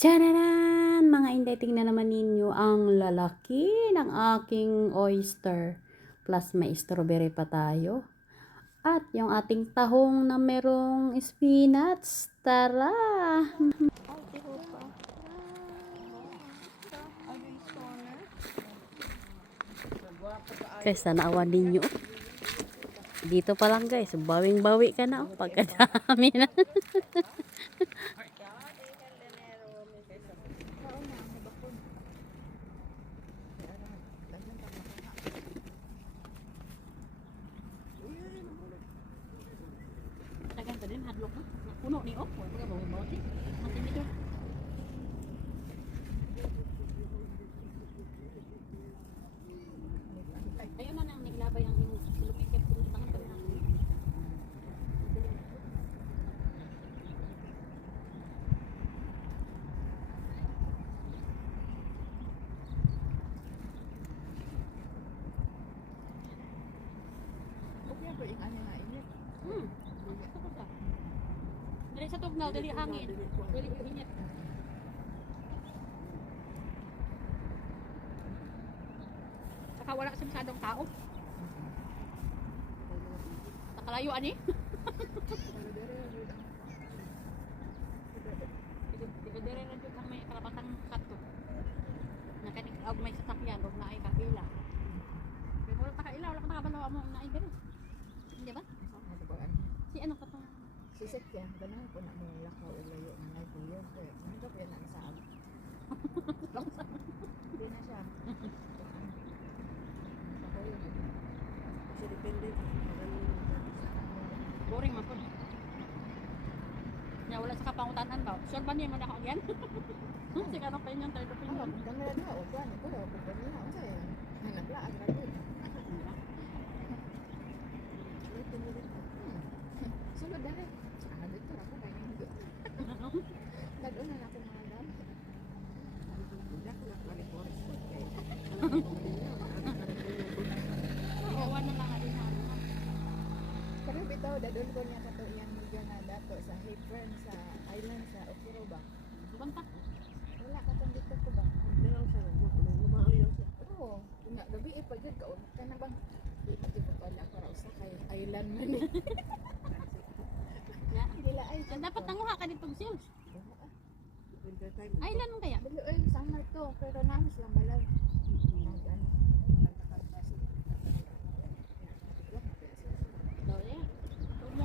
Tararan! Mga inday, tingnan naman ninyo ang lalaki ng aking oyster. Plus may strawberry pa tayo. At yung ating tahong na merong spinach. Tara! Guys, sana awan ninyo. Dito pa lang guys, bawing-bawi ka na. Pagkadami na. Tagan din hadlok mo. Puno ni ok, mga bawing-bawi. Atin dito. Ayun na nang naglabay ang ilupikip sa tangan ko na. Dali sa tugnaw, dali hangin. Dali init. Saka wala kasi masyadong tao. Nakalayo ani? Dire na jud ang may karapatang kato. Nakanig og may sasakyan og naay kapila. Pero wala pa kaila, wala ka nakabalaw mo naay dire. Di ba? Si ano ka to? Sisik yan, ganun po na mga lakaw o layo na nagbuyon. Kaya nandap yan ang saan. Hindi na siya. Ako yun. Kasi depende. Boring man po. Nya wala sa kapangutanan ba? Sure ba niya man ako yan? Sige ano pa yung third opinion. Kamera na, o ba? Ito daw, pagka niya. Ang sa'yo. Naglaag na yun. Sulod na rin. Dito ako kayo hindi. Nag-un na ako mga dam. Hindi ako nakabalik forest food kayo. Iwan na lang din ano. Pero bitaw, dadun ko niya kato iyang mga na dato sa Hepburn, sa island, sa Okuro ba? Banta. Wala ka tong dito ko ba? Dalaw siya lang. Lumaoy lang siya. Oo. Nga, gabi eh, pagod ka. Ka na bang? Hindi ko pala para usa kay island man eh. Dila ay. Dapat nanguha ka ditong sales. Winter time. Island mo kaya? Dilo ay summer to, pero namis lang balag. Nag-ano. Dole. Mo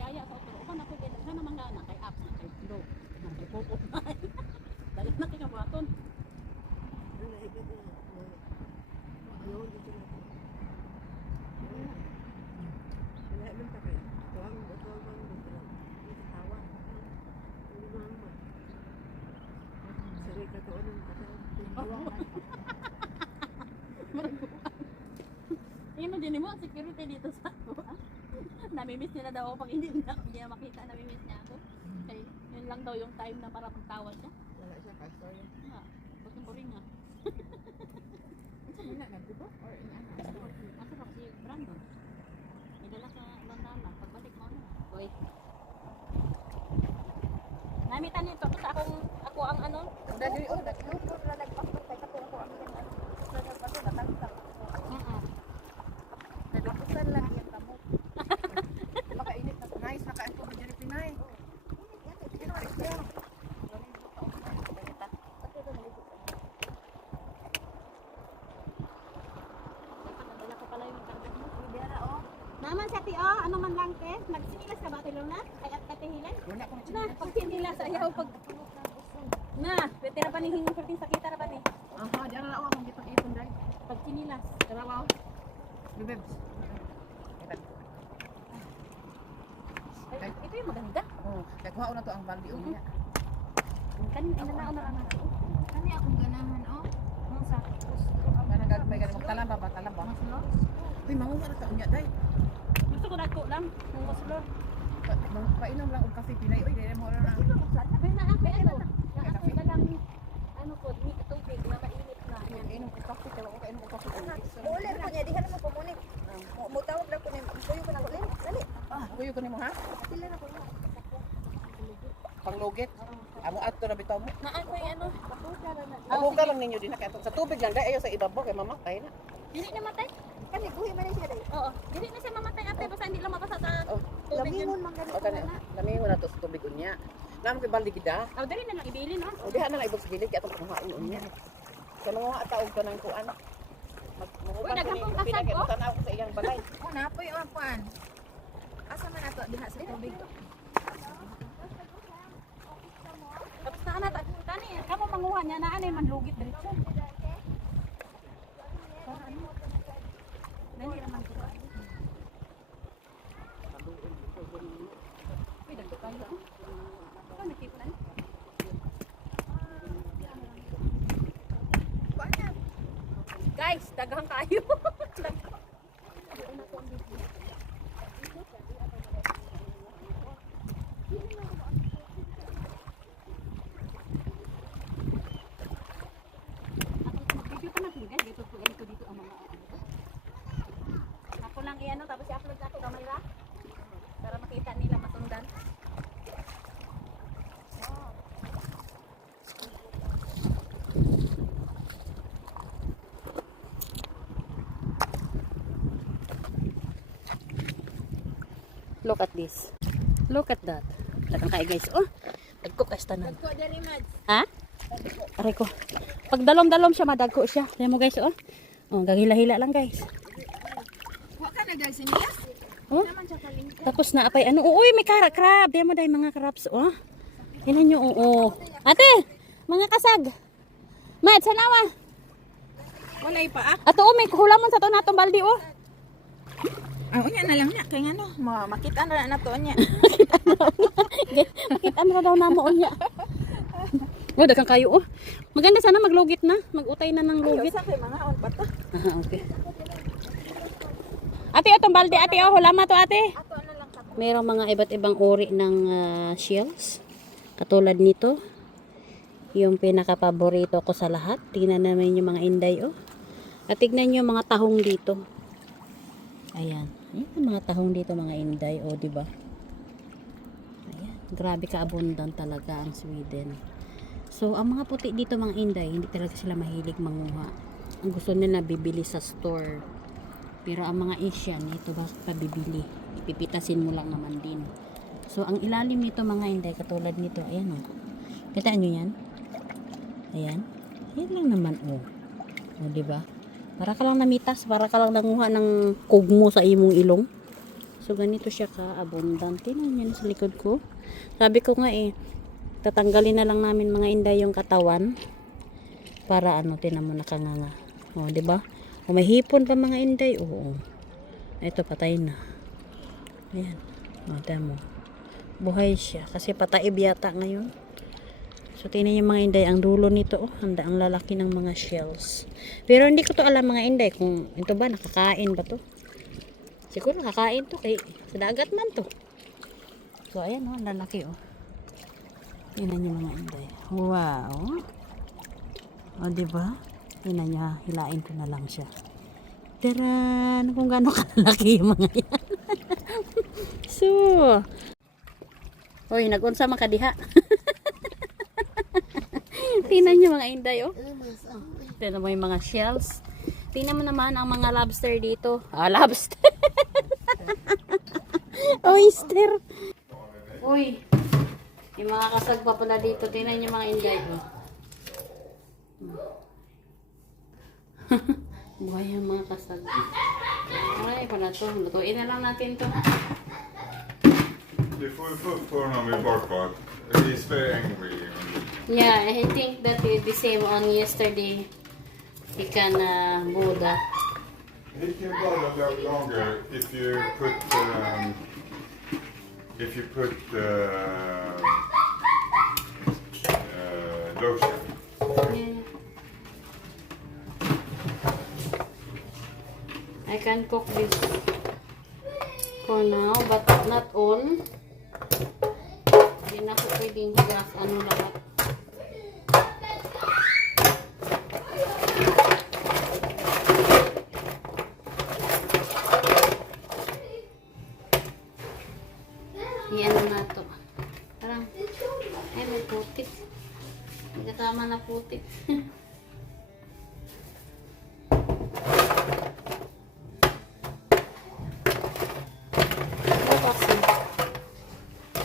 yaya sa otro. Upan ako din sana mangana kay apps na kay do. Nagpopop na. Dali na kay kabaton. Ano higit na. Ayaw dito na. Wala man ta kaya. Tuwang bang dito lang. Dito tawa. Ano naman. Sari ka to anong katawan. Ino din mo security dito sa ako. Namimiss niya na daw ako pag hindi niya makita, namimiss niya ako. Kaya yun lang daw yung time na para magtawag siya. Wala siya pastor. Ah, bakit boring nga. Ano muna nagbubo? Or inaano? Asa ba si Brandon? May dala ka bandana. Pagbalik mo na. Boy. Namitan nito ako sa ako ang ano. Dali o, nagluto na nagpastor kay kato ako ang yan. Nagpastor na tagtag. Nagpusan lang yan kamo. Makainit na nice, nakain ko diri Pinay. Naman sa ti ano man lang te, nagsinilas ka ba tilong na? Ay at katihilan? Wala ko Na, pag sinilas ayaw pag na, pwede na pa ni hingong sa kita ra ba ni? aha, diyan na ako akong gipag-ipon dai. Pag sinilas. Dalawa. Bibebs. Ay, ito yung maganda. Oh, nagkuha ko na to ang baldi unya. Kanin inanaon na ana. Kani akong ganahan oh. Ang sa Kana gagmay ganun magtalamba ba talamba. Uy, mangunga na ta unya dai. gusto ko dako lang ng muslo. Painom lang og kape Pinay. Uy, dili mo ra na. Ay na ako ano. Na ako dalang ano po, ni tubig na mainit na. Inom ko kape pero ako kainom ko kape. Ulit ko niya, dihan mo pumunit. Mutawag na ko ni kuyo ko na ulit. Dali. Kuyo ko nimo ha? Sila na ko na. Panglugit. Amo ato na bitaw mo. Naan ko yung ano. Amo ka lang ninyo din na sa tubig lang dai ayo sa ibabaw kay mamatay na. Dili na matay. Kani buhi man siya dai. Oo. Dili na siya mamatay ate basta hindi lang mapasa sa Oh, Lamingon man gani. o kana. Lamingon na to sa tubig unya. Namo kay balde gida. Oh, dili na lang ibilin oh. O diha na lang ibog sa gilid kay atong panguhaon unya. Sa mga ataog ka ng kuan. Uy, naghampong kasag, pinagyan oh. tanaw ko sa iyang balay. Oh, napoy o kuan. Asa man ato diha sa tubig. Tapos na na tani, kamo manguha niya na anay man lugit diretso. Para ano? Dali naman ko. Uy, dagdag kayo. Ikaw nagtipo na. Guys, daghang kayo. Video ka na guys, dito ang mga ako lang iano tapos i-upload na ito kamera para makita nila matundan. Look at this. Look at that. Dagang kay guys. Oh, dagko kay tanan. Ko dali mads. Ha? Aray ko. Pag dalom-dalom siya, madagko siya. Tingnan mo guys, oh. Oh, gagila-hila lang guys. Wa ka nagdag niya? Oh. Naman siya kaling. Tapos na apay ano. Uy, may crab. Tingnan mo dahil mga crabs, oh. Tingnan nyo, oh. Ate, mga kasag. Mad, sanawa. Walay pa ah. Ato, oh, may hulamon sa to natong baldi, oh. Ah, unya na lang niya kay ngano, makita na nato niya. Makita mo daw na mo, unya. Oh, dagang kayo, oh. Maganda sana maglugit na. Magutay na ng lugit. Sa kay mga on pa to. Aha, okay. Ate, itong balde, ate, oh, hulama to, ate. Ato ano lang ka. Mayroong mga iba't ibang uri ng shells. Katulad nito. Yung pinaka-paborito ko sa lahat. Tingnan namin yung mga inday, oh. At tignan nyo yung mga tahong dito. Ayan. Ayan ang mga tahong dito, mga inday, oh, diba? Ayan. Grabe ka-abundant talaga ang Sweden. So, ang mga puti dito, mga inday, hindi talaga sila mahilig manguha. Ang gusto nila bibili sa store. Pero ang mga Asian, ito ba pabibili. Ipipitasin mo lang naman din. So, ang ilalim nito mga inday, katulad nito, ayan o. Kita nyo yan? Ayan. Ayan lang naman o. O, diba? Para ka lang namitas, para ka lang nanguha ng kugmo sa imong ilong. So, ganito siya ka-abundant. Tingnan nyo sa likod ko. Sabi ko nga tatanggalin na lang namin mga inday yung katawan. Para ano, tinan mo nakanganga. O, diba? O, may hipon pa mga inday. Oo. Ito, patay na. Ayan. O, tinan mo. Buhay siya. Kasi patay biyata ngayon. So, tingnan yung mga inday. Ang dulo nito, oh. Ang lalaki ng mga shells. Pero hindi ko to alam mga inday. Kung ito ba, nakakain ba to? Siguro nakakain to. Kay, sa dagat man to. So, ayan, oh. Ang lalaki, oh. Tingnan yung mga inday. Wow. O, diba? Tingnan niya. Hilain ko na lang siya. Taran! Kung gaano kalaki yung mga yan. So, hoy, nag-unsa man kadiha. Tingnan niyo mga inday, oh. Tingnan mo yung mga shells. Tingnan mo naman ang mga lobster dito. Ah, lobster. Oyster. Uy. Yung mga kasag pa pala dito. Tingnan niyo mga inday, oh. Buhay yung mga kasag. Aray, pala to. Lutuin na lang natin to. Du får ju få upp honom i bakbak. He's very angry. Yeah, I think that is the same on yesterday. He can Buddha. He can bother a lot longer if you put lotion. Yeah. I can cook this for now, but not all. Hindi na ko pwedeng gas ano lahat. Iyan na to. Parang, ay may putik. Nagkatama na puti.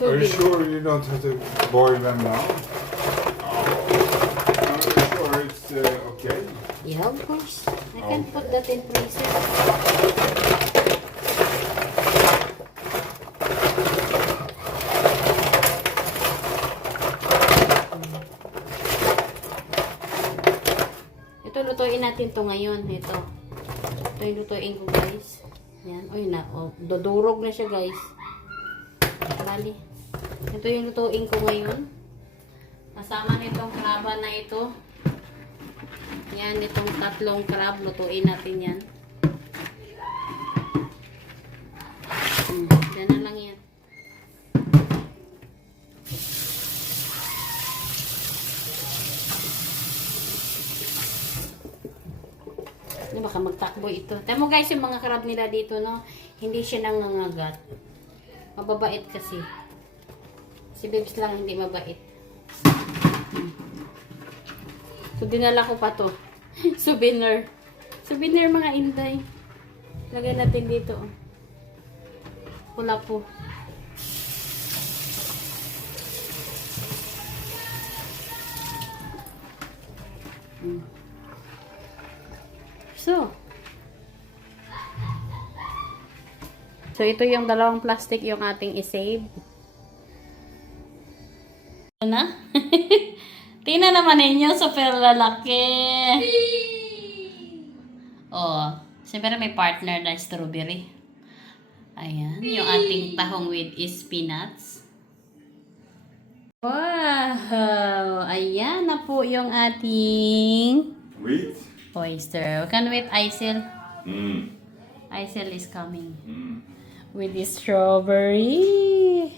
Are you sure you don't have to boil them now? Are you sure it's okay? Yeah, of course. I can put that in freezer. Ito, lutuin natin to ngayon. Ito. Ito yung lutuin ko, guys. Yan. Uy, dudurog na siya, guys. Bali. Ito yung lutuin ko ngayon. Kasama nitong kraba na ito. Yan, itong tatlong crab. Lutuin natin yan. Yan na lang yan. Baka magtakbo ito. Tama mo guys, yung mga crab nila dito, no? Hindi siya nangangagat. Mababait kasi. Si Bibs lang hindi mabait. So, dinala ko pa to. Souvenir. Souvenir mga Inday. Lagay natin dito. Pula po. So, ito yung dalawang plastic yung ating isave. Ano na? Tingnan naman ninyo, super lalaki. Oh, siyempre may partner na strawberry. Ayan, yung ating tahong with peanuts. Wow! Ayan na po yung ating Wheat? oyster. We can wait, Aisel. Mm. Aisel is coming. Mm. With the strawberry.